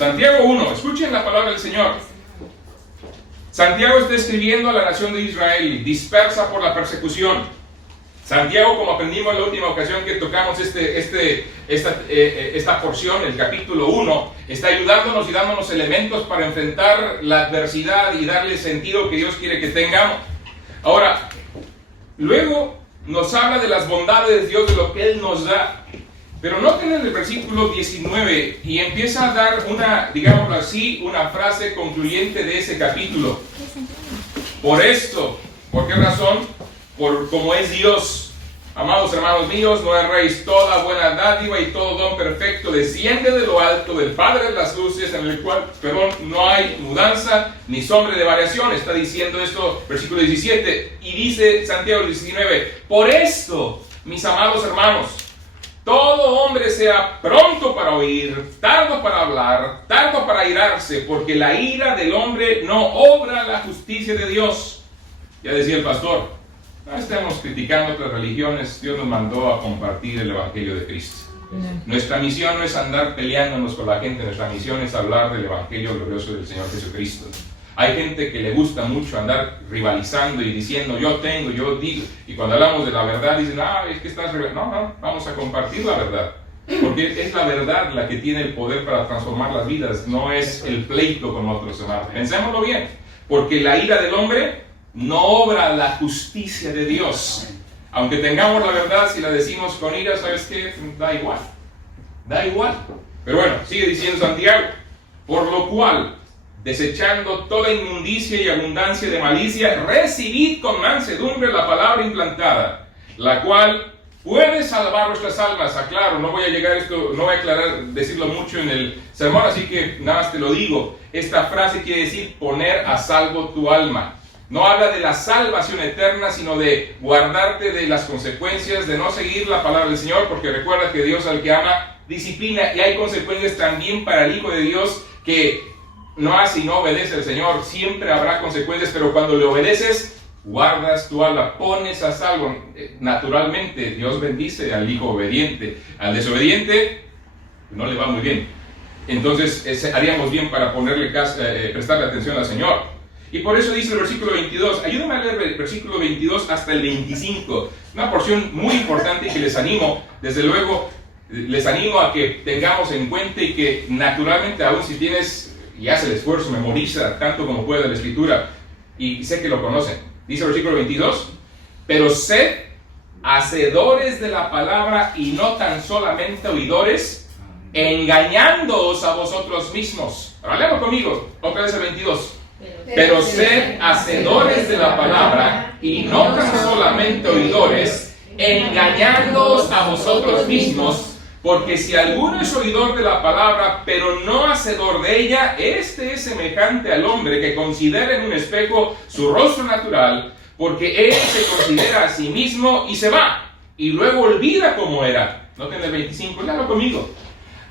Santiago 1, escuchen la palabra del Señor. Santiago está escribiendo a la nación de Israel, dispersa por la persecución. Santiago, como aprendimos en la última ocasión que tocamos esta porción, el capítulo 1, está ayudándonos y dándonos elementos para enfrentar la adversidad y darle el sentido que Dios quiere que tengamos. Ahora, luego nos habla de las bondades de Dios, de lo que Él nos da. Pero noten en el versículo 19 y empieza a dar una, digámoslo así, una frase concluyente de ese capítulo. Por esto, ¿por qué razón? Por como es Dios. Amados hermanos míos, no erréis, toda buena dádiva y todo don perfecto desciende de lo alto del Padre de las luces, en el cual, no hay mudanza ni sombra de variación. Está diciendo esto, versículo 17, y dice Santiago 19, por esto, mis amados hermanos, todo hombre sea pronto para oír, tardo para hablar, tardo para airarse, porque la ira del hombre no obra la justicia de Dios. Ya decía el pastor, no estemos criticando otras religiones, Dios nos mandó a compartir el Evangelio de Cristo. Nuestra misión no es andar peleándonos con la gente, nuestra misión es hablar del Evangelio glorioso del Señor Jesucristo. Hay gente que le gusta mucho andar rivalizando y diciendo yo tengo, yo digo, y cuando hablamos de la verdad dicen, es que estás no, vamos a compartir la verdad, porque es la verdad la que tiene el poder para transformar las vidas, no es el pleito con otros hermanos. Pensémoslo bien, porque la ira del hombre no obra la justicia de Dios. Aunque tengamos la verdad, si la decimos con ira, ¿sabes qué? Da igual. Pero bueno, sigue diciendo Santiago, por lo cual, desechando toda inmundicia y abundancia de malicia, recibid con mansedumbre la palabra implantada, la cual puede salvar vuestras almas. Aclaro, no voy a aclarar, decirlo mucho en el sermón, así que nada más te lo digo. Esta frase quiere decir poner a salvo tu alma. No habla de la salvación eterna, sino de guardarte de las consecuencias de no seguir la palabra del Señor, porque recuerda que Dios al que ama disciplina, y hay consecuencias también para el Hijo de Dios que no hace y no obedece al Señor. Siempre habrá consecuencias, pero cuando le obedeces, guardas tu alma, pones a salvo. Naturalmente, Dios bendice al hijo obediente. Al desobediente, no le va muy bien. Entonces, haríamos bien para prestarle atención al Señor. Y por eso dice el versículo 22, ayúdame a leer el versículo 22 hasta el 25. Una porción muy importante que les animo, desde luego, les animo a que tengamos en cuenta y que naturalmente, aún si tienes y hace el esfuerzo, memoriza tanto como pueda la Escritura, y sé que lo conocen. Dice el versículo 22, pero sed hacedores de la palabra y no tan solamente oidores, engañándoos a vosotros mismos. Ahora léalo conmigo, otra vez el 22. Pero sed hacedores de la palabra y no tan solamente oidores, engañándoos a vosotros mismos, porque si alguno es oidor de la palabra, pero no hacedor de ella, este es semejante al hombre que considera en un espejo su rostro natural, porque él se considera a sí mismo y se va, y luego olvida cómo era. Noten el 25, léalo conmigo.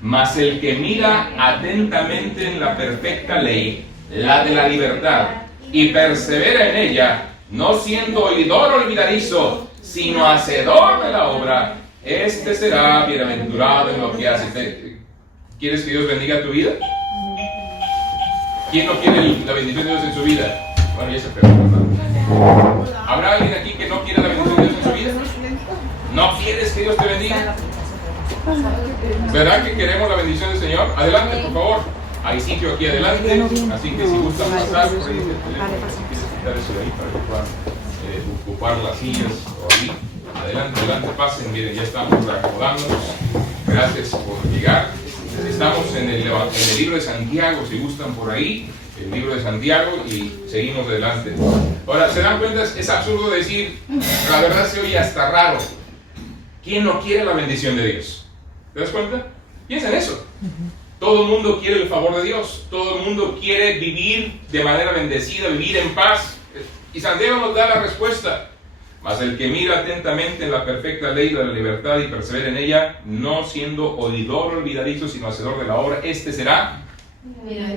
Mas el que mira atentamente en la perfecta ley, la de la libertad, y persevera en ella, no siendo oidor olvidadizo, sino hacedor de la obra, este será bienaventurado en lo que hace. ¿Quieres que Dios bendiga tu vida? ¿Quién no quiere la bendición de Dios en su vida? Bueno, ya se pregunta. ¿Habrá alguien aquí que no quiere la bendición de Dios en su vida? ¿No quieres que Dios te bendiga? ¿Verdad que queremos la bendición del Señor? Adelante, por favor. Hay sitio aquí adelante, así que si gustan pasar, por ahí quieres quitar eso de ahí para que puedan ocupar las sillas o ahí. Adelante, pasen, miren, ya estamos acomodándonos. Gracias por llegar. Estamos en el libro de Santiago, si gustan por ahí, el libro de Santiago, y seguimos adelante. Ahora, ¿se dan cuenta? Es absurdo decir, la verdad se oye hasta raro. ¿Quién no quiere la bendición de Dios? ¿Te das cuenta? Piensa en eso. Todo el mundo quiere el favor de Dios. Todo el mundo quiere vivir de manera bendecida, vivir en paz. Y Santiago nos da la respuesta. Mas el que mira atentamente en la perfecta ley de la libertad y persevera en ella, no siendo oidor olvidadizo, sino hacedor de la obra, este será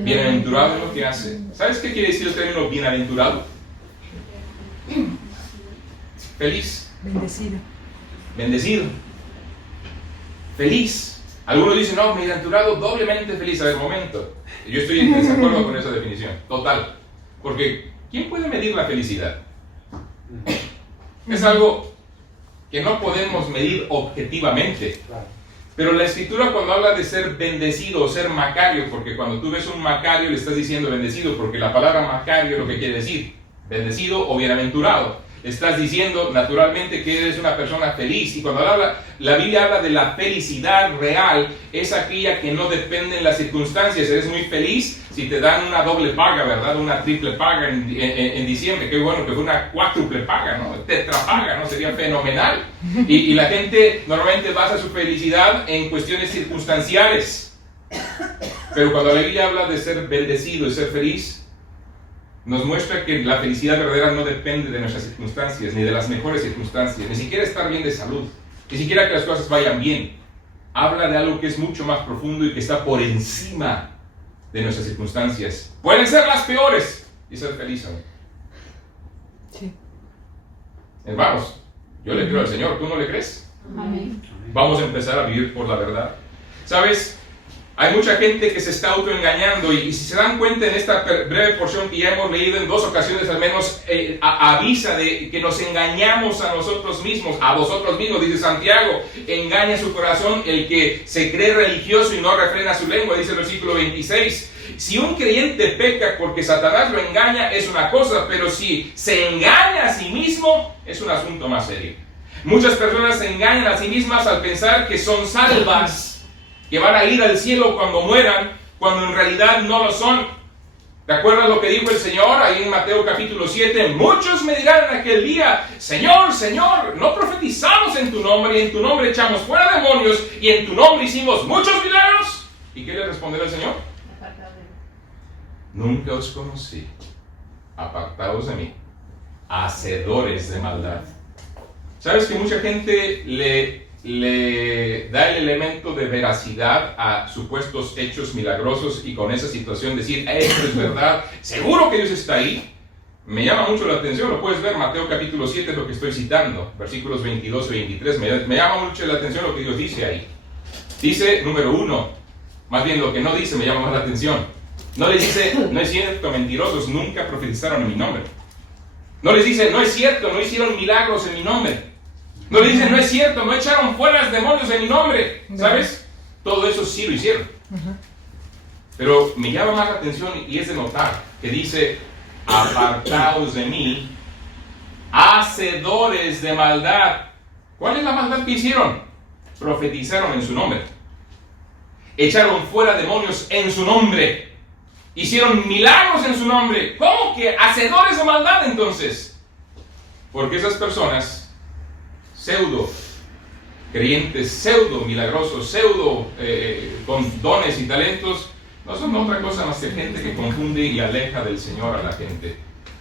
bienaventurado en lo que hace. ¿Sabes qué quiere decir el término bienaventurado? Feliz. Bendecido. Bendecido. Feliz. Algunos dicen, no, bienaventurado, doblemente feliz. A ver, momento. Yo estoy en desacuerdo con esa definición, total. Porque, ¿quién puede medir la felicidad? Es algo que no podemos medir objetivamente. Pero la Escritura, cuando habla de ser bendecido o ser macario, porque cuando tú ves un macario le estás diciendo bendecido, porque la palabra macario lo que quiere decir, bendecido o bienaventurado. Estás diciendo naturalmente que eres una persona feliz. Y cuando la Biblia habla de la felicidad real, es aquella que no depende de las circunstancias. Eres muy feliz si te dan una doble paga, ¿verdad? Una triple paga en diciembre. Qué bueno que fue una cuádruple paga, ¿no? Tetrapaga, ¿no? Sería fenomenal. Y la gente normalmente basa su felicidad en cuestiones circunstanciales. Pero cuando la Biblia habla de ser bendecido y ser feliz, nos muestra que la felicidad verdadera no depende de nuestras circunstancias, ni de las mejores circunstancias, ni siquiera estar bien de salud, ni siquiera que las cosas vayan bien. Habla de algo que es mucho más profundo y que está por encima de nuestras circunstancias. Pueden ser las peores y ser feliz aún. Sí. Hermanos, yo le creo al Señor, ¿tú no le crees? Amén. Vamos a empezar a vivir por la verdad. ¿Sabes? Hay mucha gente que se está autoengañando y si se dan cuenta en esta breve porción que ya hemos leído en 2 ocasiones al menos, avisa de que nos engañamos a nosotros mismos, a vosotros mismos, dice Santiago, engaña su corazón el que se cree religioso y no refrena su lengua, dice el versículo 26. Si un creyente peca porque Satanás lo engaña es una cosa, pero si se engaña a sí mismo es un asunto más serio. Muchas personas se engañan a sí mismas al pensar que son salvas, que van a ir al cielo cuando mueran, cuando en realidad no lo son. ¿Te acuerdas lo que dijo el Señor ahí en Mateo capítulo 7? Muchos me dirán en aquel día, Señor, Señor, ¿no profetizamos en tu nombre y en tu nombre echamos fuera demonios y en tu nombre hicimos muchos milagros? ¿Y qué le responderá el Señor? Nunca os conocí, apartaos de mí, hacedores de maldad. ¿Sabes que mucha gente le da el elemento de veracidad a supuestos hechos milagrosos y con esa situación decir, esto es verdad, seguro que Dios está ahí? Me llama mucho la atención, lo puedes ver, Mateo capítulo 7, lo que estoy citando, versículos 22 y 23, me llama mucho la atención lo que Dios dice ahí. Dice, número 1, más bien lo que no dice me llama más la atención. No les dice, no es cierto, mentirosos, nunca profetizaron en mi nombre. No les dice, no es cierto, no hicieron milagros en mi nombre. No le dicen, no es cierto, no echaron fuera demonios en mi nombre. ¿Sabes? Todo eso sí lo hicieron. Pero me llama más la atención y es de notar que dice, apartaos de mí, hacedores de maldad. ¿Cuál es la maldad que hicieron? Profetizaron en su nombre. Echaron fuera demonios en su nombre. Hicieron milagros en su nombre. ¿Cómo que hacedores de maldad entonces? Porque esas personas pseudo creyentes, pseudo milagrosos, pseudo con dones y talentos, no son otra cosa más que gente que confunde y aleja del Señor a la gente.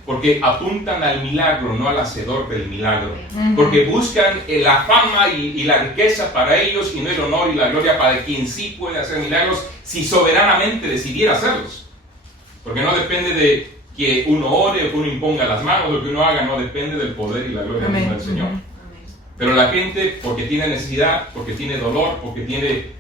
Porque apuntan al milagro, no al hacedor del milagro. Porque buscan la fama y la riqueza para ellos y no el honor y la gloria para quien sí puede hacer milagros si soberanamente decidiera hacerlos. Porque no depende de que uno ore o que uno imponga las manos, lo que uno haga no depende del poder y la gloria del Señor. Pero la gente, porque tiene necesidad, porque tiene dolor, porque tiene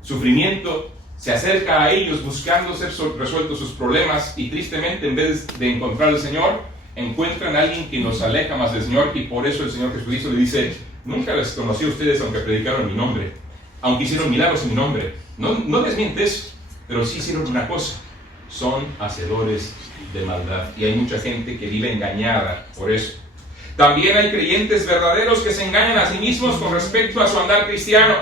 sufrimiento, se acerca a ellos buscando ser resueltos sus problemas y tristemente en vez de encontrar al Señor, encuentran a alguien que nos aleja más del Señor y por eso el Señor Jesucristo le dice, nunca les conocí a ustedes aunque predicaron en mi nombre, aunque hicieron milagros en mi nombre. No desmiente eso, pero sí hicieron una cosa, son hacedores de maldad y hay mucha gente que vive engañada por eso. También hay creyentes verdaderos que se engañan a sí mismos con respecto a su andar cristiano.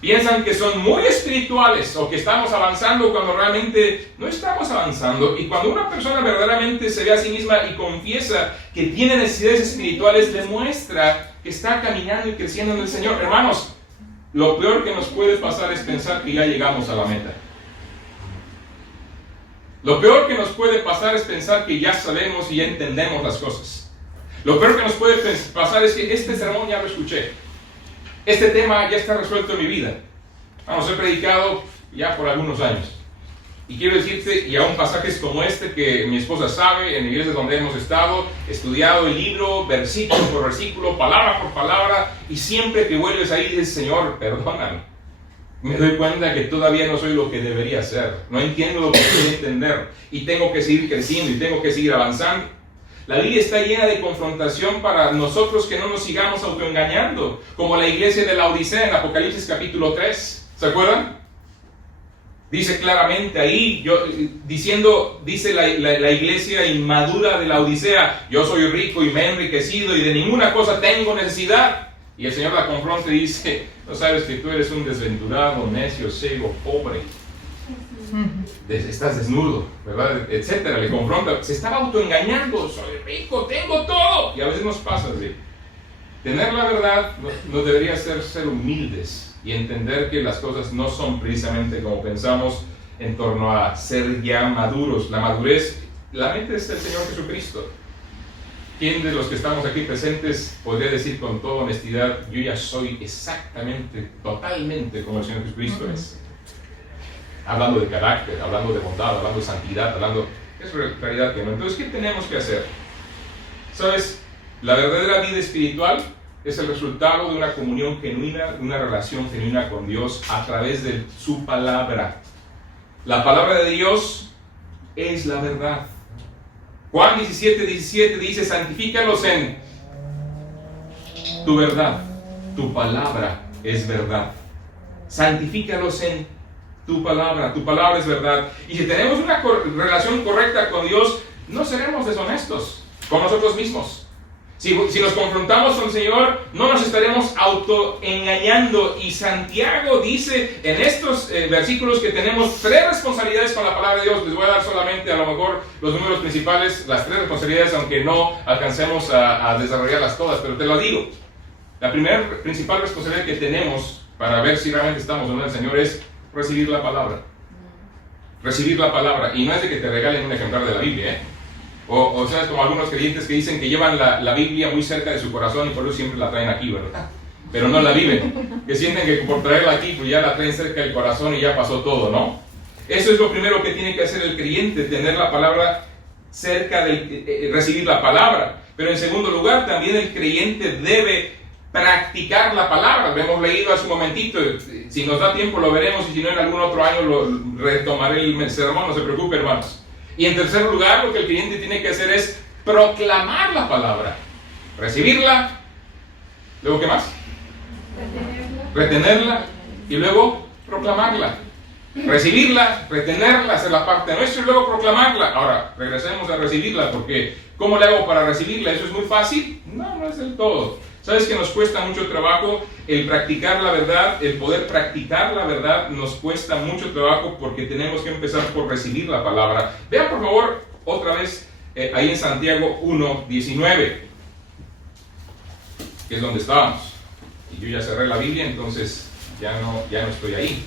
Piensan que son muy espirituales o que estamos avanzando cuando realmente no estamos avanzando. Y cuando una persona verdaderamente se ve a sí misma y confiesa que tiene necesidades espirituales, demuestra que está caminando y creciendo en el Señor. Hermanos, lo peor que nos puede pasar es pensar que ya llegamos a la meta. Lo peor que nos puede pasar es pensar que ya sabemos y ya entendemos las cosas. Lo peor que nos puede pasar es que este sermón ya lo escuché. Este tema ya está resuelto en mi vida. Vamos, he predicado ya por algunos años. Y quiero decirte, y aún pasajes como este que mi esposa sabe, en iglesias donde hemos estado, estudiado el libro, versículo por versículo, palabra por palabra, y siempre que vuelves ahí dices, Señor, perdóname. me doy cuenta que todavía no soy lo que debería ser. No entiendo lo que quiero entender. Y tengo que seguir creciendo y tengo que seguir avanzando. La Biblia está llena de confrontación para nosotros que no nos sigamos autoengañando. Como la iglesia de la Odisea en Apocalipsis capítulo 3. ¿Se acuerdan? Dice claramente ahí, dice la iglesia inmadura de la Odisea: yo soy rico y me he enriquecido y de ninguna cosa tengo necesidad. Y el Señor la confronta y dice: no sabes que tú eres un desventurado, necio, ciego, pobre. Estás desnudo, ¿verdad? Etcétera. Le confronta. Se estaba autoengañando: soy rico, tengo todo. Y a veces nos pasa así. Tener la verdad nos debería hacer ser humildes y entender que las cosas no son precisamente como pensamos en torno a ser ya maduros. La madurez, la mente es el Señor Jesucristo. ¿Quién de los que estamos aquí presentes podría decir con toda honestidad: yo ya soy exactamente, totalmente como el Señor Jesucristo es? Hablando de carácter, hablando de bondad, hablando de santidad, hablando... Es realidad que no. Entonces, ¿qué tenemos que hacer? ¿Sabes? La verdadera vida espiritual es el resultado de una comunión genuina, de una relación genuina con Dios a través de su palabra. La palabra de Dios es la verdad. Juan 17:17 dice: santifícalos en tu verdad. Tu palabra es verdad. Santifícalos en tu palabra es verdad. Y si tenemos una relación correcta con Dios, no seremos deshonestos con nosotros mismos. Si nos confrontamos con el Señor, no nos estaremos autoengañando. Y Santiago dice en estos versículos que tenemos 3 responsabilidades con la palabra de Dios. Les voy a dar solamente a lo mejor los números principales, las 3 responsabilidades, aunque no alcancemos a desarrollarlas todas, pero te lo digo. La primera principal responsabilidad que tenemos para ver si realmente estamos o no en el Señor es recibir la palabra. Recibir la palabra. Y no es de que te regalen un ejemplar de la Biblia, ¿eh? O sea, como algunos creyentes que dicen que llevan la Biblia muy cerca de su corazón y por eso siempre la traen aquí, ¿verdad? Pero no la viven. Que sienten que por traerla aquí, pues ya la traen cerca del corazón y ya pasó todo, ¿no? Eso es lo primero que tiene que hacer el creyente: tener la palabra cerca de recibir la palabra. Pero en segundo lugar, también el creyente debe practicar la palabra. Lo hemos leído hace un momentito. Si nos da tiempo lo veremos, y si no, en algún otro año retomaré el sermón, no se preocupe, hermanos. Y en tercer lugar, lo que el creyente tiene que hacer es proclamar la palabra. Recibirla. ¿Luego qué más? Retenerla. Y luego proclamarla. Recibirla, retenerla, hacer la parte nuestra y luego proclamarla. Ahora, regresemos a recibirla, porque ¿cómo le hago para recibirla? ¿Eso es muy fácil? No, no es del todo. ¿Sabes que nos cuesta mucho trabajo el practicar la verdad? El poder practicar la verdad nos cuesta mucho trabajo porque tenemos que empezar por recibir la palabra. Vean por favor otra vez ahí en Santiago 1:19, que es donde estábamos. Y yo ya cerré la Biblia, entonces ya no estoy ahí.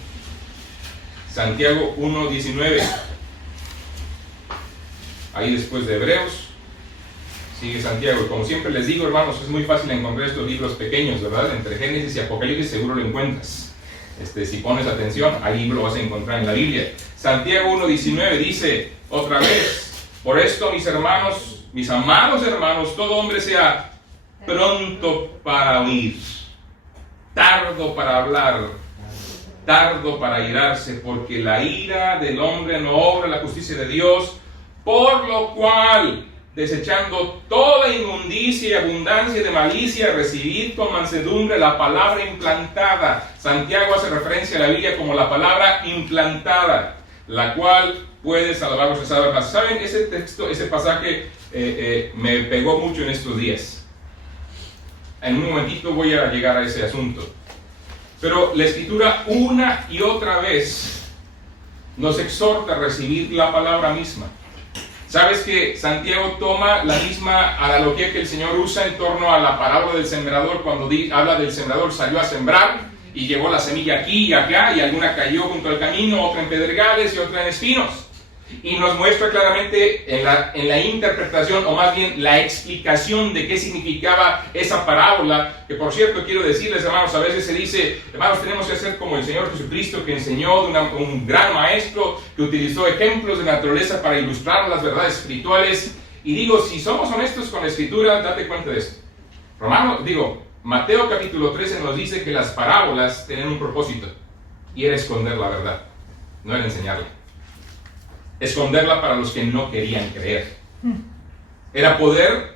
Santiago 1:19. Ahí después de Hebreos sigue Santiago. Y como siempre les digo, hermanos, es muy fácil encontrar estos libros pequeños, ¿verdad? Entre Génesis y Apocalipsis seguro lo encuentras. Si pones atención, ahí lo vas a encontrar en la Biblia. Santiago 1:19 dice otra vez: por esto, mis hermanos, mis amados hermanos, todo hombre sea pronto para oír, tardo para hablar, tardo para airarse, porque la ira del hombre no obra la justicia de Dios. Por lo cual, desechando toda inmundicia y abundancia de malicia, recibid con mansedumbre la palabra implantada. Santiago hace referencia a la Biblia como la palabra implantada, la cual puede salvar vuestras almas. ¿Saben? Ese texto, ese pasaje me pegó mucho en estos días. En un momentito voy a llegar a ese asunto. Pero la Escritura una y otra vez nos exhorta a recibir la palabra misma. ¿Sabes que Santiago toma la misma analogía que el Señor usa en torno a la parábola del sembrador? Cuando habla del sembrador, salió a sembrar y llevó la semilla aquí y acá, y alguna cayó junto al camino, otra en pedregales y otra en espinos. Y nos muestra claramente en la interpretación, o más bien la explicación de qué significaba esa parábola. Que por cierto, quiero decirles, hermanos, a veces se dice: hermanos, tenemos que ser como el Señor Jesucristo, que enseñó de un gran maestro, que utilizó ejemplos de naturaleza para ilustrar las verdades espirituales. Y digo, si somos honestos con la Escritura, date cuenta de esto. Mateo capítulo 13 nos dice que las parábolas tienen un propósito. y era esconder la verdad, no era enseñarla. Esconderla para los que no querían creer. Era poder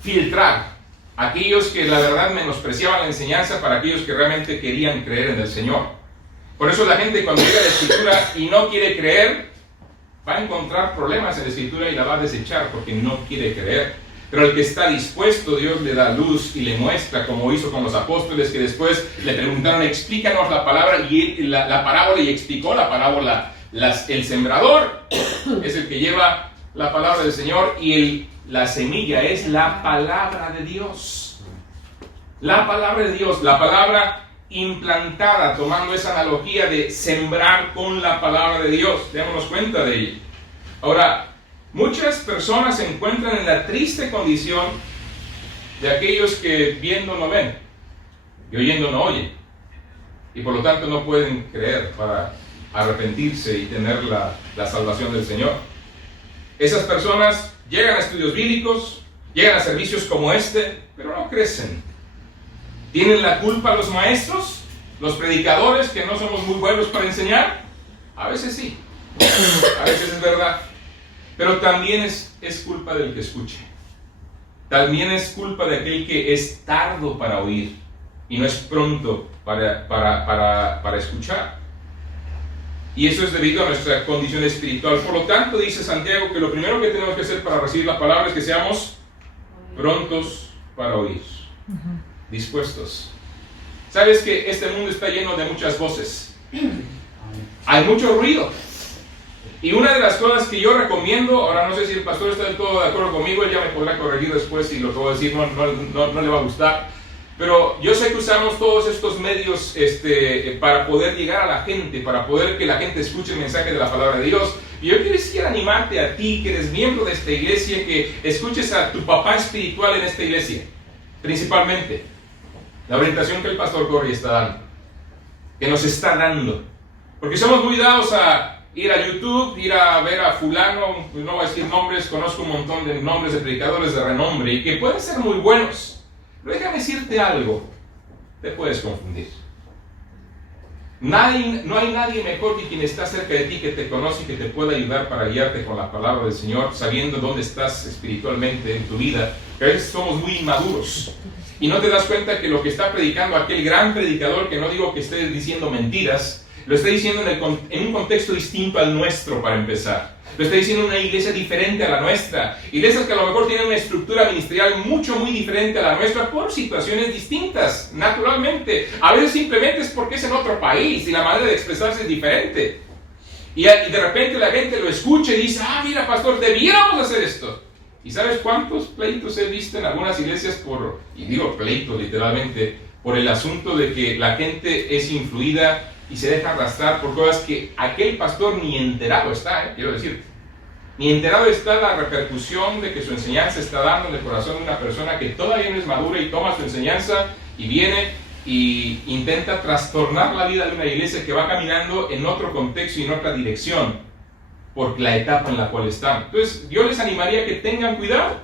filtrar a aquellos que la verdad menospreciaban la enseñanza para aquellos que realmente querían creer en el Señor. Por eso la gente cuando llega a la Escritura y no quiere creer, va a encontrar problemas en la Escritura y la va a desechar porque no quiere creer. Pero el que está dispuesto, Dios le da luz y le muestra, como hizo con los apóstoles, que después le preguntaron, explícanos la palabra, y la parábola, y explicó la parábola. El sembrador es el que lleva la palabra del Señor, y la semilla es la palabra de Dios. La palabra de Dios, la palabra implantada, tomando esa analogía de sembrar con la palabra de Dios. Démonos cuenta de ello. Ahora, muchas personas se encuentran en la triste condición de aquellos que viendo no ven y oyendo no oyen, y por lo tanto no pueden creer para arrepentirse y tener la salvación del Señor. Esas personas llegan a estudios bíblicos, llegan a servicios como este, pero no crecen. ¿Tienen la culpa los maestros, los predicadores, que no somos muy buenos para enseñar? A veces sí, a veces es verdad. Pero también es culpa del que escuche. También es culpa de aquel que es tardo para oír y no es pronto para escuchar. Y eso es debido a nuestra condición espiritual. Por lo tanto, dice Santiago que lo primero que tenemos que hacer para recibir la palabra es que seamos prontos para oír, dispuestos. Sabes que este mundo está lleno de muchas voces. Hay mucho ruido. Y una de las cosas que yo recomiendo, ahora no sé si el pastor está del todo de acuerdo conmigo, él ya me podrá corregir después si lo que voy a decir no le va a gustar, pero yo sé que usamos todos estos medios para poder llegar a la gente, para poder que la gente escuche el mensaje de la palabra de Dios. Y yo quisiera animarte a ti, que eres miembro de esta iglesia, que escuches a tu papá espiritual en esta iglesia, principalmente la orientación que el pastor Corey está dando, que nos está dando, porque somos muy dados a ir a YouTube, ir a ver a fulano, no voy a decir nombres, conozco un montón de nombres de predicadores de renombre y que pueden ser muy buenos, pero déjame decirte algo, te puedes confundir. No hay nadie mejor que quien está cerca de ti, que te conoce y que te pueda ayudar para guiarte con la palabra del Señor, sabiendo dónde estás espiritualmente en tu vida. Que a veces somos muy inmaduros y no te das cuenta que lo que está predicando aquel gran predicador, que no digo que esté diciendo mentiras, lo está diciendo en un contexto distinto al nuestro, para empezar. Lo está diciendo en una iglesia diferente a la nuestra. Iglesias que a lo mejor tienen una estructura ministerial muy diferente a la nuestra por situaciones distintas, naturalmente. A veces simplemente es porque es en otro país y la manera de expresarse es diferente. Y de repente la gente lo escucha y dice, mira pastor, debiéramos hacer esto. ¿Y sabes cuántos pleitos he visto en algunas iglesias y digo pleitos literalmente, por el asunto de que la gente es influida y se deja arrastrar por cosas que aquel pastor ni enterado está, quiero decir, ni enterado está la repercusión de que su enseñanza está dando en el corazón de una persona que todavía no es madura y toma su enseñanza y viene y intenta trastornar la vida de una iglesia que va caminando en otro contexto y en otra dirección por la etapa en la cual están. Entonces yo les animaría que tengan cuidado.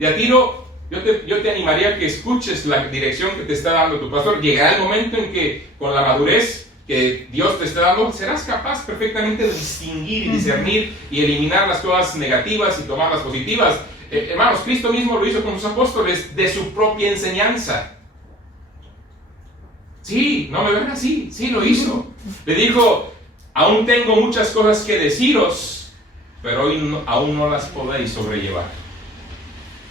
De a tiro, yo te animaría a que escuches la dirección que te está dando tu pastor. Llegará el momento en que con la madurez que Dios te está dando, serás capaz perfectamente de distinguir y discernir y eliminar las cosas negativas y tomar las positivas. Hermanos, Cristo mismo lo hizo con sus apóstoles de su propia enseñanza. Sí, no me ven así, sí lo hizo. Le dijo, aún tengo muchas cosas que deciros, pero hoy aún no las podéis sobrellevar.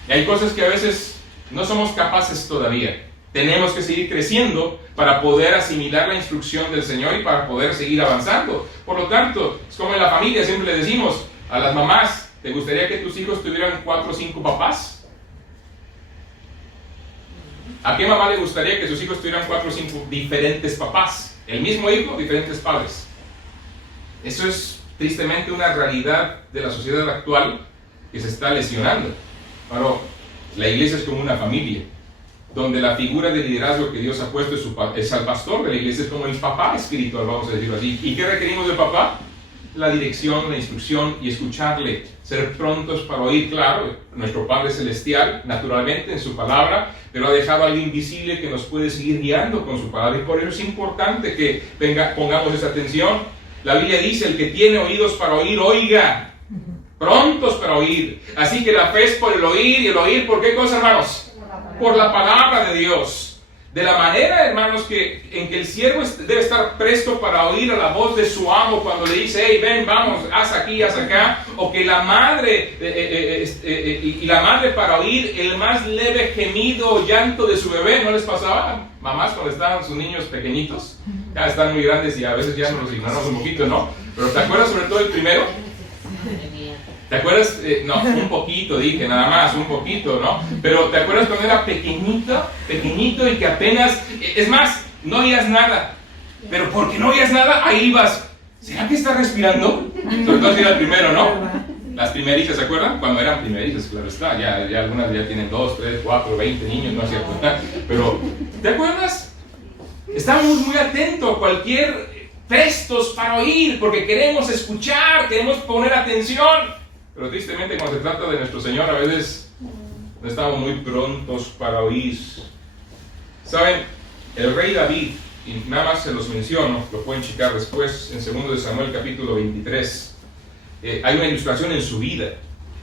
Y hay cosas que a veces no somos capaces todavía. Tenemos que seguir creciendo para poder asimilar la instrucción del Señor y para poder seguir avanzando. Por lo tanto, es como en la familia, siempre le decimos a las mamás, ¿te gustaría que tus hijos tuvieran 4 o 5 papás? ¿A qué mamá le gustaría que sus hijos tuvieran 4 o 5 diferentes papás? El mismo hijo, diferentes padres. Eso es tristemente una realidad de la sociedad actual que se está lesionando. Pero la iglesia es como una familia, donde la figura de liderazgo que Dios ha puesto es al pastor de la iglesia, es como el papá espiritual, vamos a decirlo así. ¿Y qué requerimos del papá? la dirección, la instrucción y escucharle, ser prontos para oír, claro, nuestro Padre Celestial, naturalmente en su palabra, pero ha dejado algo invisible que nos puede seguir guiando con su palabra, y por eso es importante que pongamos esa atención. La Biblia dice, el que tiene oídos para oír, oiga, prontos para oír. Así que la fe es por el oír, y el oír, ¿por qué cosa, hermanos? Por la palabra de Dios. De la manera, hermanos, en que el siervo debe estar presto para oír a la voz de su amo cuando le dice, hey, ven, vamos, haz aquí, haz acá, o que la madre, y la madre para oír el más leve gemido o llanto de su bebé. ¿No les pasaba? Mamás cuando estaban sus niños pequeñitos, ya están muy grandes y a veces ya nos ignoramos un poquito, ¿no? Pero ¿te acuerdas sobre todo el primero? ¿Te acuerdas? No, un poquito, dije, nada más, un poquito, ¿no? Pero ¿te acuerdas cuando era pequeñito y que apenas, es más, no oías nada? Pero porque no oías nada, ahí ibas, ¿será que está respirando? Sobre todo si era el primero, ¿no? Las primeritas, ¿se acuerdan? Cuando eran primeritas, claro está, ya algunas ya tienen 2, 3, 4, 20 niños, no es cierto. Pero, ¿te acuerdas? Estábamos muy atentos a cualquier prestos para oír, porque queremos escuchar, queremos poner atención. Pero tristemente cuando se trata de nuestro Señor a veces no estamos muy prontos para oír. ¿Saben? El rey David, y nada más se los menciono, lo pueden checar después en 2 de Samuel capítulo 23, hay una ilustración en su vida.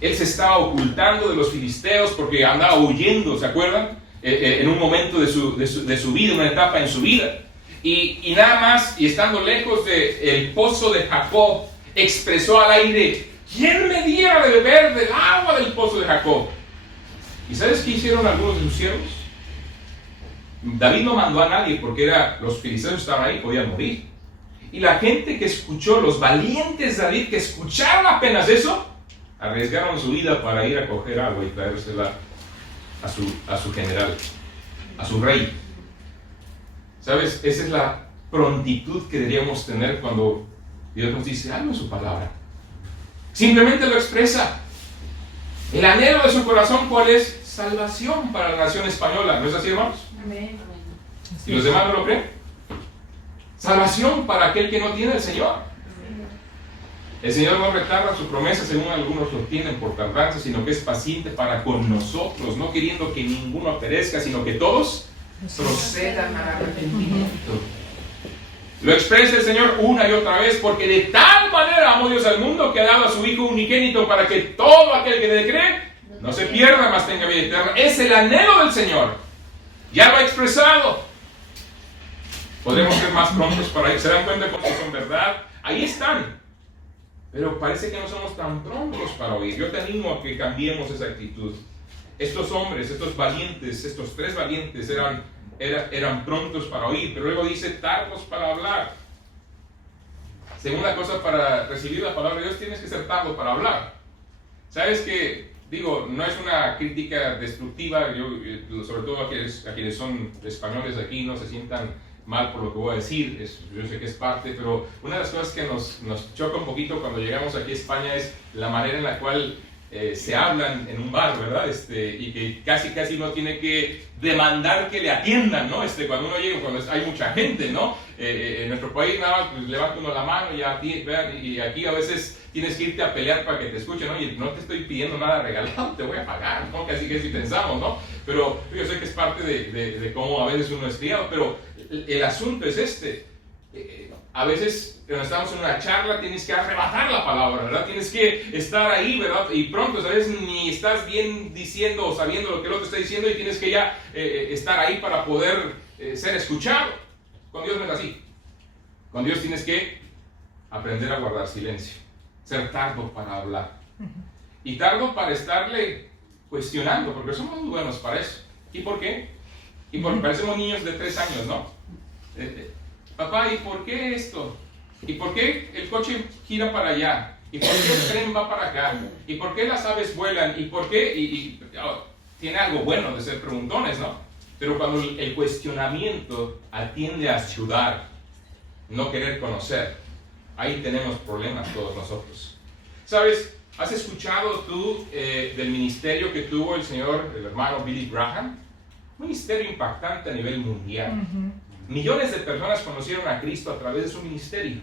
Él se estaba ocultando de los filisteos porque andaba huyendo, ¿se acuerdan? En un momento de su vida, una etapa en su vida. Y nada más, y estando lejos del pozo de Jacob, expresó al aire, ¿quién me diera de beber del agua del pozo de Jacob? ¿Y sabes qué hicieron algunos de sus siervos? David no mandó a nadie porque los filisteos estaban ahí, podían morir. Y la gente que escuchó, los valientes de David que escucharon apenas eso, arriesgaron su vida para ir a coger agua y traérsela a su general, a su rey. ¿Sabes? Esa es la prontitud que deberíamos tener cuando Dios nos dice algo en su palabra. Simplemente lo expresa. El anhelo de su corazón, ¿cuál es? Salvación para la nación española. ¿No es así, hermanos? Amén. ¿Y los demás no lo creen? Salvación para aquel que no tiene el Señor. El Señor no retarda su promesa, según algunos lo tienen por tardanza, sino que es paciente para con nosotros, no queriendo que ninguno perezca, sino que todos procedan al arrepentimiento. Lo expresa el Señor una y otra vez, porque de tal manera amó Dios al mundo que ha dado a su Hijo unigénito para que todo aquel que le cree no se pierda, mas tenga vida eterna. Es el anhelo del Señor. Ya lo ha expresado. Podremos ser más prontos para ir. ¿Se dan cuenta cuando son verdad? Ahí están. Pero parece que no somos tan prontos para oír. Yo te animo a que cambiemos esa actitud. Estos hombres, estos valientes, estos 3 valientes eran prontos para oír, pero luego dice tardos para hablar. Segunda cosa, para recibir la palabra de Dios tienes que ser tardo para hablar. ¿Sabes qué? Digo, no es una crítica destructiva, sobre todo a quienes son españoles aquí, no se sientan mal por lo que voy a decir, yo sé que es parte, pero una de las cosas que nos choca un poquito cuando llegamos aquí a España es la manera en la cual se hablan en un bar, ¿verdad? Y que casi uno tiene que demandar que le atiendan, ¿no? Cuando uno llega, cuando hay mucha gente, ¿no? En nuestro país nada más pues, levanta uno la mano y aquí a veces tienes que irte a pelear para que te escuchen, ¿no? Y no te estoy pidiendo nada regalado, te voy a pagar, ¿no? Casi pensamos, ¿no? Pero yo sé que es parte de cómo a veces uno es criado, pero el asunto es a veces cuando estamos en una charla tienes que arrebatar la palabra, ¿verdad? Tienes que estar ahí, ¿verdad? Y pronto, a veces ni estás bien diciendo o sabiendo lo que el otro está diciendo y tienes que ya estar ahí para poder ser escuchado. Con Dios no es así. Con Dios tienes que aprender a guardar silencio, ser tardo para hablar y tardo para estarle cuestionando, porque somos muy buenos para eso. ¿Y por qué? Y porque parecemos niños de 3 años, ¿no? Papá, ¿y por qué esto? ¿Y por qué el coche gira para allá? ¿Y por qué el tren va para acá? ¿Y por qué las aves vuelan? ¿Y por qué? Tiene algo bueno de ser preguntones, ¿no? Pero cuando el cuestionamiento atiende a ayudar, no querer conocer, ahí tenemos problemas todos nosotros. ¿Sabes? ¿Has escuchado tú del ministerio que tuvo el hermano Billy Graham? Un ministerio impactante a nivel mundial. Millones de personas conocieron a Cristo a través de su ministerio.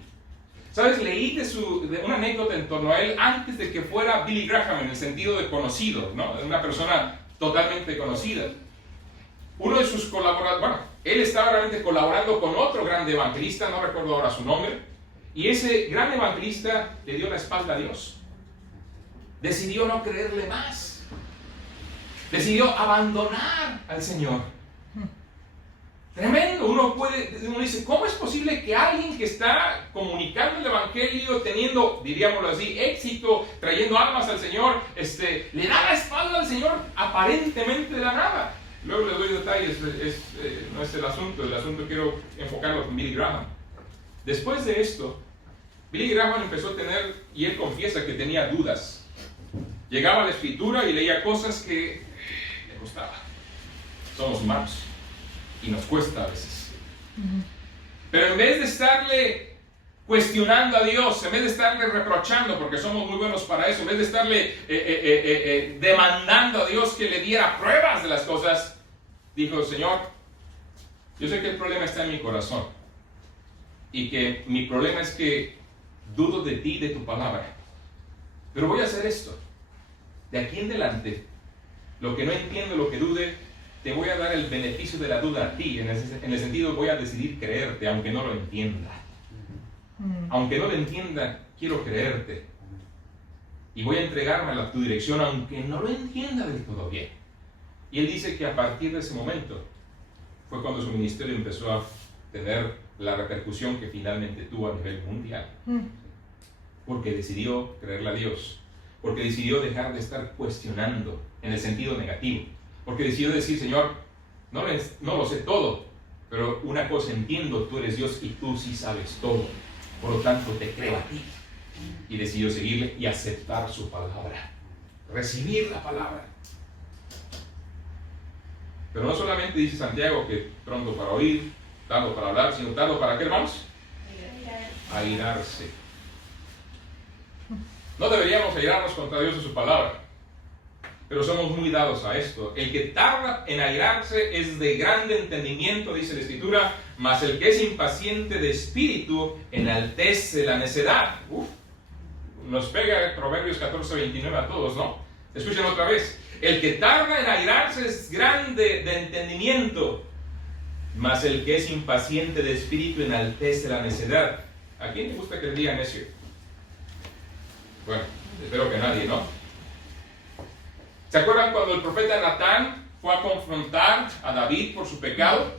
¿Sabes? Leí de una anécdota en torno a él antes de que fuera Billy Graham, en el sentido de conocido, ¿no? Una persona totalmente conocida. Uno de sus colaboradores, bueno, él estaba realmente colaborando con otro gran evangelista, no recuerdo ahora su nombre, y ese gran evangelista le dio la espalda a Dios. Decidió no creerle más. Decidió abandonar al Señor. Tremendo. Uno dice, ¿cómo es posible que alguien que está comunicando el evangelio, teniendo, diríamoslo así, éxito, trayendo almas al Señor, le da la espalda al Señor aparentemente de la nada? Luego les doy detalles, no es el asunto quiero enfocarlo con Billy Graham. Después de esto, Billy Graham empezó a tener, y él confiesa que tenía dudas. Llegaba a la escritura y leía cosas que le costaba. Somos humanos y nos cuesta a veces. Pero en vez de estarle cuestionando a Dios, en vez de estarle reprochando, porque somos muy buenos para eso, en vez de estarle demandando a Dios que le diera pruebas de las cosas, dijo: Señor, yo sé que el problema está en mi corazón y que mi problema es que dudo de ti y de tu palabra, pero voy a hacer esto. De aquí en adelante, lo que no entiendo, lo que dude, te voy a dar el beneficio de la duda a ti, en el sentido voy a decidir creerte aunque no lo entienda. Aunque no lo entienda, quiero creerte y voy a entregarme a tu dirección aunque no lo entienda del todo bien. Y él dice que a partir de ese momento fue cuando su ministerio empezó a tener la repercusión que finalmente tuvo a nivel mundial, porque decidió creerle a Dios, porque decidió dejar de estar cuestionando en el sentido negativo, porque decidió decir: Señor, no lo sé todo, pero una cosa entiendo, tú eres Dios y tú sí sabes todo, por lo tanto te creo a ti. Y decidió seguirle y aceptar su palabra, recibir la palabra. Pero no solamente dice Santiago que pronto para oír, tardo para hablar, sino tardo para ¿qué, hermanos? Airarse. No deberíamos airarnos contra Dios y su palabra, pero somos muy dados a esto. El que tarda en airarse es de grande entendimiento, dice la Escritura, mas el que es impaciente de espíritu enaltece la necedad. Nos pega Proverbios 14:29 a todos, ¿no? Escuchen otra vez. El que tarda en airarse es grande de entendimiento, mas el que es impaciente de espíritu enaltece la necedad. ¿A quién le gusta que le diga necio? Bueno, espero que nadie, ¿no? ¿Se acuerdan cuando el profeta Natán fue a confrontar a David por su pecado?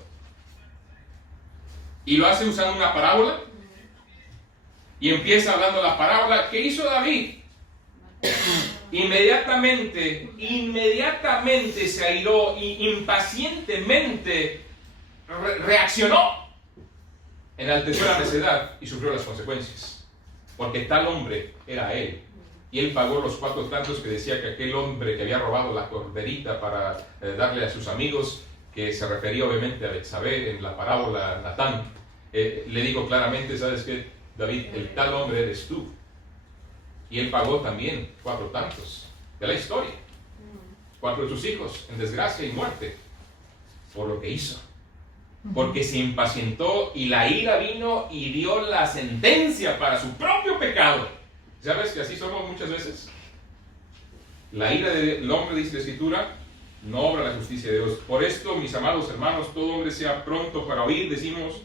Y lo hace usando una parábola. Y empieza hablando la parábola. ¿Qué hizo David? Inmediatamente se airó y impacientemente reaccionó. Enalteció la necedad y sufrió las consecuencias. Porque tal hombre era él. Y él pagó los 4 tantos que decía que aquel hombre que había robado la corderita para darle a sus amigos, que se refería obviamente a Betsabé en la parábola Natán, le digo claramente: ¿sabes qué, David? El tal hombre eres tú. Y él pagó también 4 tantos de la historia. 4 de sus hijos en desgracia y muerte por lo que hizo. Porque se impacientó y la ira vino y dio la sentencia para su propio pecado. ¿Sabes que así somos muchas veces? La ira del hombre, dice la Escritura, no obra la justicia de Dios. Por esto, mis amados hermanos, todo hombre sea pronto para oír, decimos,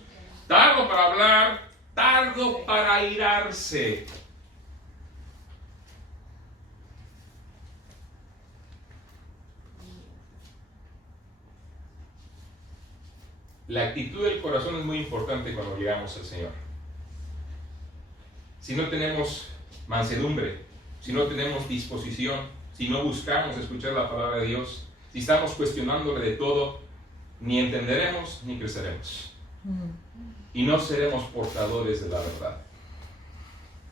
tardo para hablar, tardo para airarse. La actitud del corazón es muy importante cuando llegamos al Señor. Si no tenemos mansedumbre, si no tenemos disposición, si no buscamos escuchar la palabra de Dios, si estamos cuestionándole de todo, ni entenderemos ni creceremos. Y no seremos portadores de la verdad.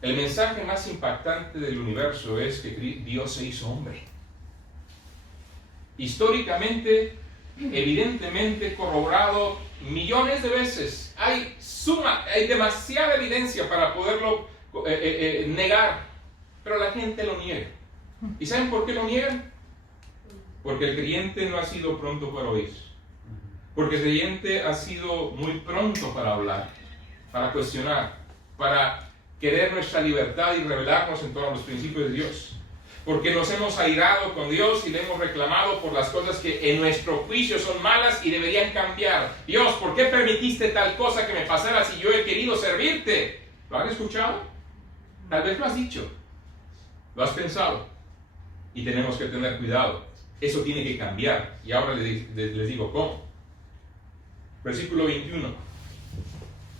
El mensaje más impactante del universo es que Dios se hizo hombre. Históricamente, evidentemente corroborado millones de veces. Hay demasiada evidencia para poderlo negar, pero la gente lo niega. ¿Y saben por qué lo niegan? Porque el creyente no ha sido pronto para oír, porque el creyente ha sido muy pronto para hablar, para cuestionar, para querer nuestra libertad y rebelarnos en torno a los principios de Dios. Porque nos hemos airado con Dios y le hemos reclamado por las cosas que en nuestro juicio son malas y deberían cambiar. Dios, ¿por qué permitiste tal cosa que me pasara si yo he querido servirte? ¿Lo han escuchado? Tal vez lo has dicho. Lo has pensado. Y tenemos que tener cuidado. Eso tiene que cambiar. Y ahora les digo cómo. Versículo 21.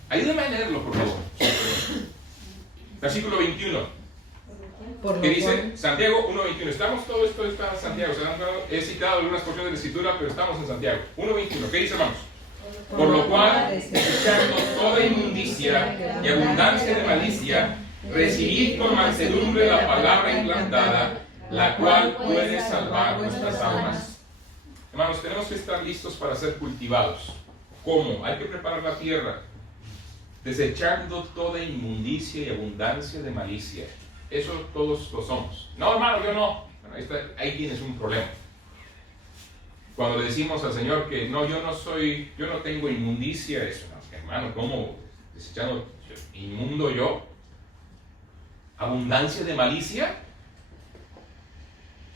Ayúdame a leerlo, por favor. Versículo 21. ¿Qué dice? Santiago 1.21. Estamos, todo esto está en Santiago. He citado algunas porciones de la Escritura, pero estamos en Santiago. 1.21. ¿Qué dice, hermanos? Por lo cual, desechando toda inmundicia y abundancia de malicia, recibid con mansedumbre la palabra implantada, la cual puede salvar nuestras almas. Hermanos, tenemos que estar listos para ser cultivados. ¿Cómo? Hay que preparar la tierra, desechando toda inmundicia y abundancia de malicia. Eso todos lo somos. No, hermano, yo no. Bueno, ahí tienes un problema. Cuando le decimos al Señor que no, yo no tengo inmundicia, eso, no, hermano, ¿cómo? Desechando inmundo yo. Abundancia de malicia.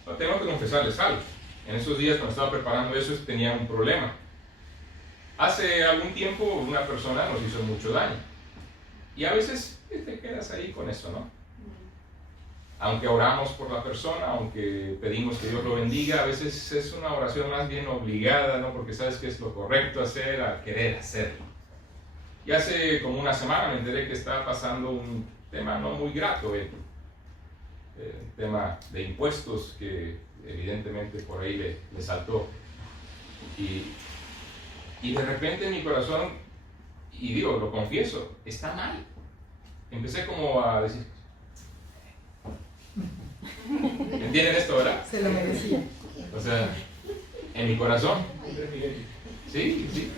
No, tengo que confesarles algo. En esos días cuando estaba preparando eso tenía un problema. Hace algún tiempo una persona nos hizo mucho daño. Y a veces te quedas ahí con eso, ¿no? Aunque oramos por la persona, aunque pedimos que Dios lo bendiga, a veces es una oración más bien obligada, ¿no? Porque sabes que es lo correcto hacer, a querer hacerlo. Y hace como una semana me enteré que estaba pasando un tema no muy grato, el tema de impuestos que evidentemente por ahí le saltó. Y de repente en mi corazón, y digo, lo confieso, está mal. Empecé como a decir, ¿entienden esto, verdad? Se lo merecía. O sea, en mi corazón. Sí, sí.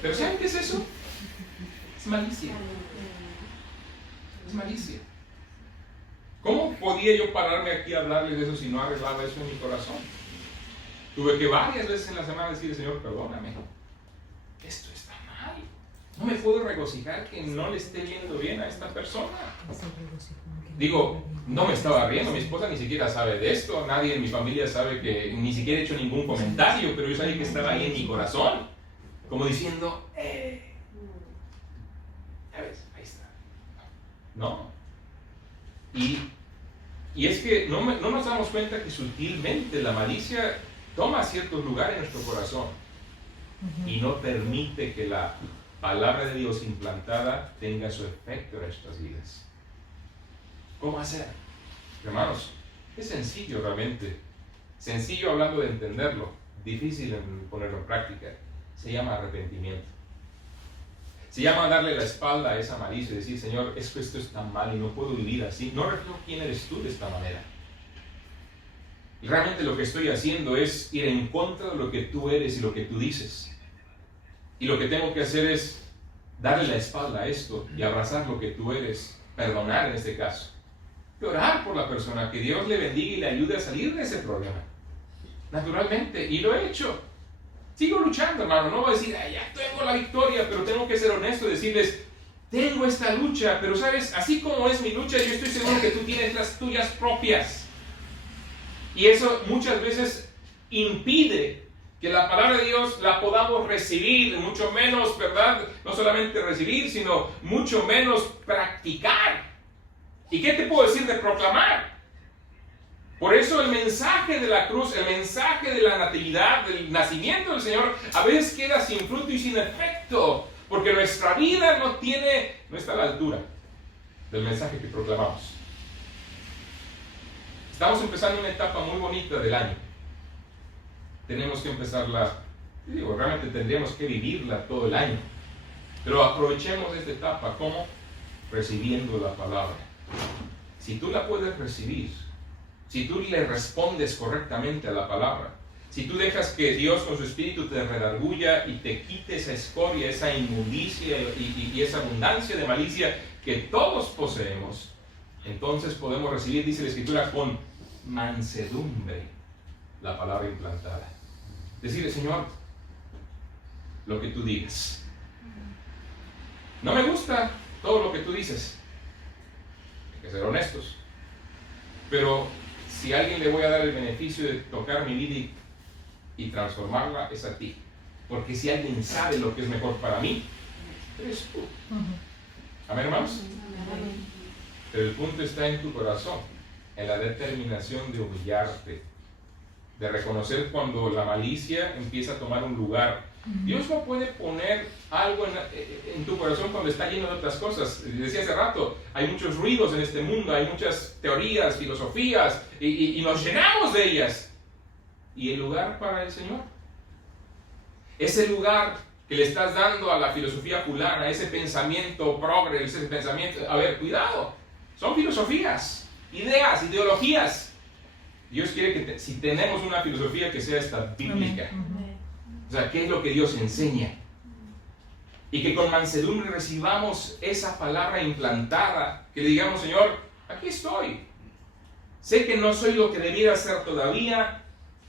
Pero ¿saben qué es eso? Es malicia. Es malicia. ¿Cómo podía yo pararme aquí a hablarles de eso si no arreglaba eso en mi corazón? Tuve que varias veces en la semana decirle, Señor, perdóname. Esto está mal. No me puedo regocijar que no le esté yendo bien a esta persona. Digo, no me estaba riendo, mi esposa ni siquiera sabe de esto, nadie en mi familia sabe que ni siquiera he hecho ningún comentario, pero yo sabía que estaba ahí en mi corazón, como diciendo, ya ves, ahí está. No. Y es que no nos damos cuenta que sutilmente la malicia toma ciertos lugares en nuestro corazón y no permite que la palabra de Dios implantada tenga su efecto en nuestras vidas. ¿Cómo hacer? Hermanos, es sencillo realmente. Sencillo hablando de entenderlo, difícil en ponerlo en práctica. Se llama arrepentimiento. Se llama darle la espalda a esa malicia y decir, Señor, esto está mal y no puedo vivir así. No reflejo quién eres tú de esta manera. Y realmente lo que estoy haciendo es ir en contra de lo que tú eres y lo que tú dices. Y lo que tengo que hacer es darle la espalda a esto y abrazar lo que tú eres. Perdonar en este caso. Y orar por la persona, que Dios le bendiga y le ayude a salir de ese problema. Naturalmente, y lo he hecho. Sigo luchando, hermano, no voy a decir, ya tengo la victoria, pero tengo que ser honesto y decirles, tengo esta lucha, pero sabes, así como es mi lucha, yo estoy seguro que tú tienes las tuyas propias. Y eso muchas veces impide que la palabra de Dios la podamos recibir, mucho menos, ¿verdad? No solamente recibir, sino mucho menos practicar. ¿Y qué te puedo decir de proclamar? Por eso el mensaje de la cruz, el mensaje de la natividad, del nacimiento del Señor, a veces queda sin fruto y sin efecto, porque nuestra vida no está a la altura del mensaje que proclamamos. Estamos empezando una etapa muy bonita del año. Tenemos que empezarla, realmente tendríamos que vivirla todo el año. Pero aprovechemos esta etapa, ¿cómo? Recibiendo la palabra. Si tú la puedes recibir, si tú le respondes correctamente a la palabra, si tú dejas que Dios con su Espíritu te redarguya y te quite esa escoria, esa inmundicia y esa abundancia de malicia que todos poseemos, entonces podemos recibir, dice la Escritura, con mansedumbre la palabra implantada. Decirle, Señor, lo que tú digas. No me gusta todo lo que tú dices, que ser honestos. Pero si a alguien le voy a dar el beneficio de tocar mi vida y transformarla, es a ti. Porque si alguien sabe lo que es mejor para mí, eres tú. Amén, hermanos. Pero el punto está en tu corazón, en la determinación de humillarte, de reconocer cuando la malicia empieza a tomar un lugar. Dios no puede poner algo en tu corazón cuando está lleno de otras cosas. Decía hace rato, hay muchos ruidos en este mundo, hay muchas teorías, filosofías, y nos llenamos de ellas. ¿Y el lugar para el Señor? Ese lugar que le estás dando a la filosofía fulana, ese pensamiento progre, ese pensamiento... A ver, cuidado, son filosofías, ideas, ideologías. Dios quiere que si tenemos una filosofía que sea esta bíblica. O sea, ¿qué es lo que Dios enseña? Y que con mansedumbre recibamos esa palabra implantada, que le digamos, Señor, aquí estoy. Sé que no soy lo que debiera ser todavía,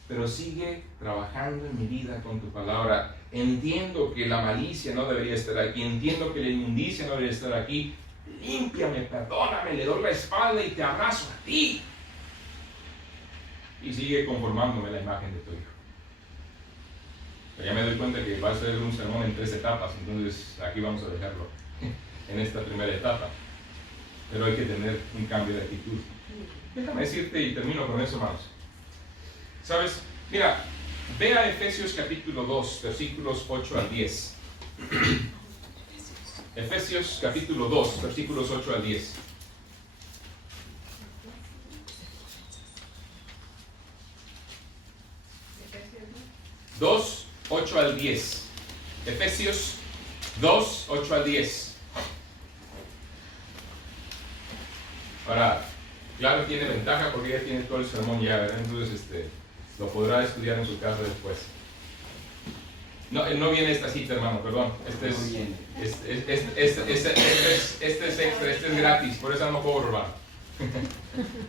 pero sigue trabajando en mi vida con tu palabra. Entiendo que la malicia no debería estar aquí, entiendo que la inmundicia no debería estar aquí. Límpiame, perdóname, le doy la espalda y te abrazo a ti. Y sigue conformándome la imagen de tu Hijo. Pero ya me doy cuenta que va a ser un sermón en 3 etapas, entonces aquí vamos a dejarlo en esta primera etapa. Pero hay que tener un cambio de actitud. Déjame decirte, y termino con eso, hermanos. ¿Sabes? Mira, ve a Efesios capítulo 2, versículos 8 al 10. Efesios capítulo 2, versículos 8 al 10. Dos, 8 al 10. Efesios 2, 8 al 10. Ahora, claro, tiene ventaja porque ya tiene todo el sermón ya, ¿verdad? Entonces lo podrá estudiar en su casa después. No viene esta cita, hermano, perdón. Este es extra, este es gratis, por eso no puedo robar.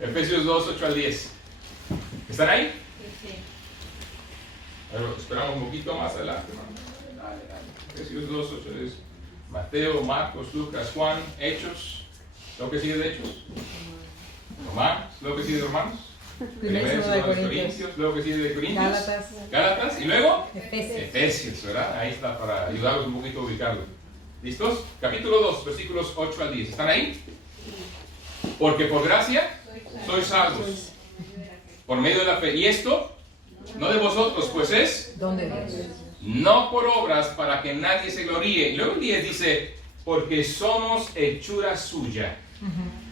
Efesios 2, 8 al 10. ¿Están ahí? Sí. Esperamos un poquito más adelante, hermano. Dale. Efesios 2, 8 al 10. Mateo, Marcos, Lucas, Juan, Hechos. ¿Lo que sigue de Hechos? Romanos. ¿Lo que sigue de Romanos? Primero de Corintios. Luego que sigue de Corintios. Gálatas. Y luego Efesios, ¿verdad? Ahí está para ayudarlos un poquito a ubicarlo. ¿Listos? Capítulo 2, versículos 8 al 10. ¿Están ahí? Porque por gracia sois salvos por medio de la fe. Y esto no de vosotros, pues es don de Dios. No por obras para que nadie se gloríe. Y luego el 10 dice, porque somos hechura suya,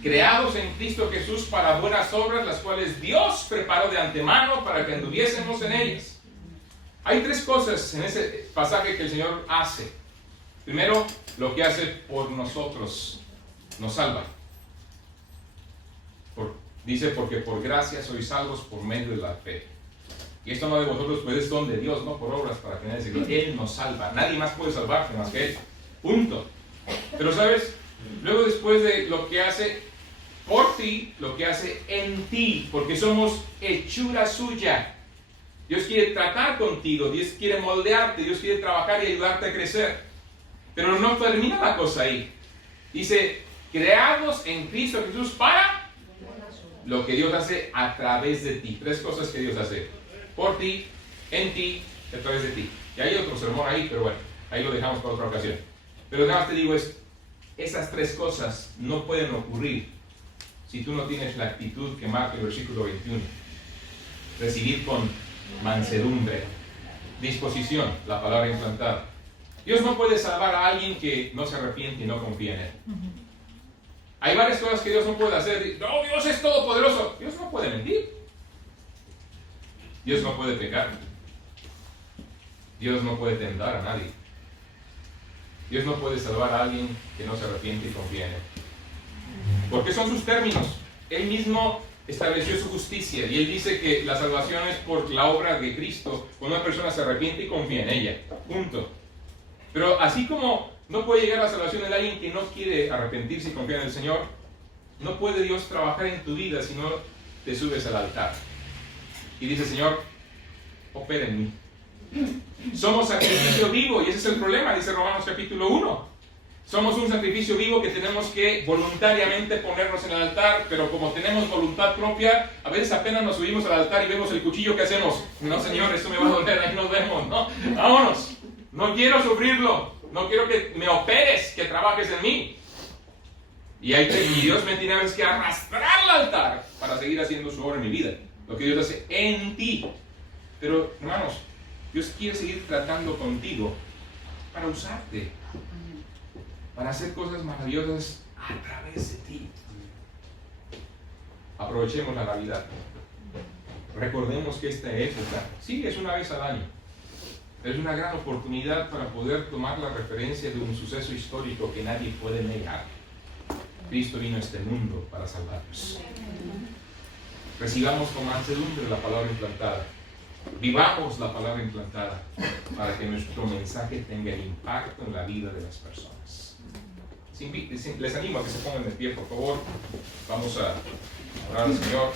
creados en Cristo Jesús para buenas obras, las cuales Dios preparó de antemano para que anduviésemos en ellas. Hay 3 cosas en ese pasaje que el Señor hace. Primero, lo que hace por nosotros, nos salva. Dice, porque por gracia sois salvos por medio de la fe. Y esto no de vosotros, pues es don de Dios, no por obras para que nadie se gloríe. Él nos salva, nadie más puede salvarte más que Él. Punto. Pero sabes, luego después de lo que hace por ti, lo que hace en ti, porque somos hechura suya. Dios quiere tratar contigo, Dios quiere moldearte, Dios quiere trabajar y ayudarte a crecer. Pero no termina la cosa ahí. Dice, creados en Cristo Jesús para lo que Dios hace a través de ti. 3 cosas que Dios hace. Por ti, en ti, a través de ti. Y hay otro sermón ahí, pero bueno, ahí lo dejamos para otra ocasión. Pero nada más te digo esas 3 cosas no pueden ocurrir si tú no tienes la actitud que marca el versículo 21. Recibir con mansedumbre, disposición, la palabra implantada. Dios no puede salvar a alguien que no se arrepiente y no confía en Él. Hay varias cosas que Dios no puede hacer. No, Dios es todopoderoso. Dios no puede mentir. Dios no puede pecar. Dios no puede tentar a nadie. Dios no puede salvar a alguien que no se arrepiente y confía en Él. Porque son sus términos. Él mismo estableció su justicia y Él dice que la salvación es por la obra de Cristo cuando una persona se arrepiente y confía en ella. Punto. Pero así como no puede llegar la salvación de alguien que no quiere arrepentirse y confiar en el Señor, no puede Dios trabajar en tu vida si no te subes al altar y dice, Señor, opera en mí. Somos sacrificio vivo y ese es el problema, dice Romanos capítulo 1. Somos un sacrificio vivo que tenemos que voluntariamente ponernos en el altar, pero como tenemos voluntad propia, a veces apenas nos subimos al altar y vemos el cuchillo, ¿qué hacemos? No, Señor, esto me va a doler, ahí nos vemos, ¿no? Vámonos, no quiero sufrirlo, no quiero que me operes, que trabajes en mí. Y Dios me tiene a veces que arrastrar al altar para seguir haciendo su obra en mi vida, lo que Dios hace en ti. Pero, hermanos, Dios quiere seguir tratando contigo para usarte, para hacer cosas maravillosas a través de ti. Aprovechemos la Navidad. Recordemos que esta época, sí, es una vez al año, es una gran oportunidad para poder tomar la referencia de un suceso histórico que nadie puede negar. Cristo vino a este mundo para salvarnos. Recibamos con mansedumbre la palabra implantada. Vivamos la palabra implantada para que nuestro mensaje tenga impacto en la vida de las personas. Les animo a que se pongan de pie, por favor. Vamos a orar al Señor.